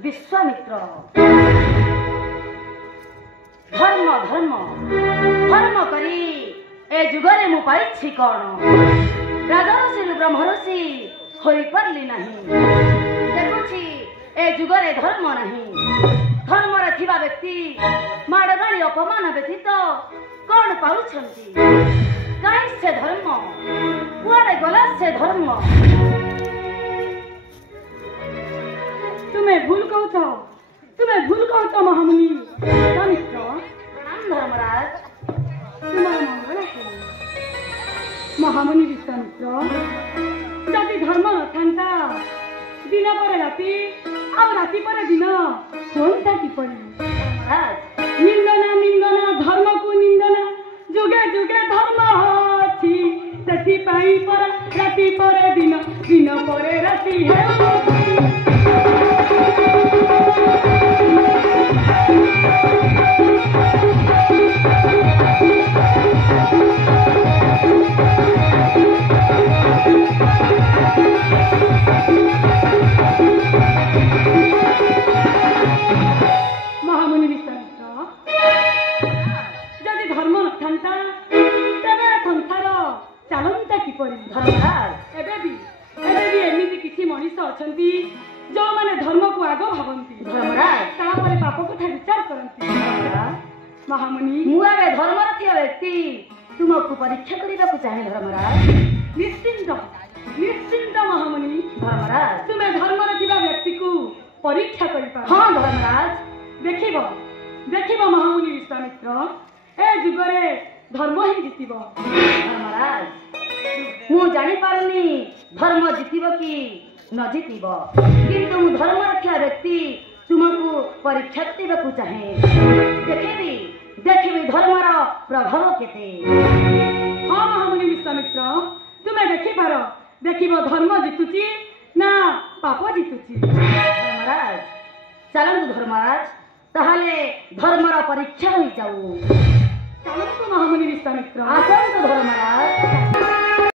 विश्वामित्र धर्म धर्म धर्म करी ए जुगरे मु पाइछि कौन राजर्षि ब्रह्मर्षि होई पारली नहीं देखुछि ए जुगरे धर्म नहीं धर्मरे थिबा व्यक्ति माड़गाड़ी अपमान व्यतीत कौन पाउछंती काई से धर्म कुआड़े गला से धर्म तुम्हें भूल कहतो महामुनि विश्वामित्र धर्मराज तुम्हारा मंगल है महामुनि विश्वामित्र जदि धर्म नथांता दिन पर राति आ राति पर दिन होता किपरि निंदना निंदना धर्म को निंदना जुगे जुगे धर्म अछि सेति पाई पर राति पर दिन दिन पर राति है महामुनि विश्वामित्र जदि धर्म नथांता तेरे संसार चलंता किपरि धर्मराज एबे भी एमिति किछि मनुष्य अछंती जो माने धर्म को आगो भावंती धर्मराज तापरे पाप कथा विचार करंती महामुनि मुआरे धर्मरथी व्यक्ति तुमको परीक्षा करने को चाहे धर्मराज निश्चिंत महामुनि धर्मराज तुम्हें धर्मरथी व्यक्ति को परीक्षा कर हाँ धर्मराज देखिब महामुनि विश्वामित्र ए जुगरे धर्म ही जीतिब धर्मराज मु जानी पारुनी धर्म जीतिब कि न जीतिब किंतु मु धर्म रक्षा व्यक्ति तुमको परीक्षा करने चाहे देखिबी धर्मर प्रभाव केते हाँ महामुनि विश्वामित्र तुम्हें देखिब धर्म जीतुची ना पाप जीतुची धर्मराज चलतु धर्मराज ताहले धर्मर परीक्षा हो जाऊ चलतु महामुनि विश्वामित्र आसतु धर्मराज।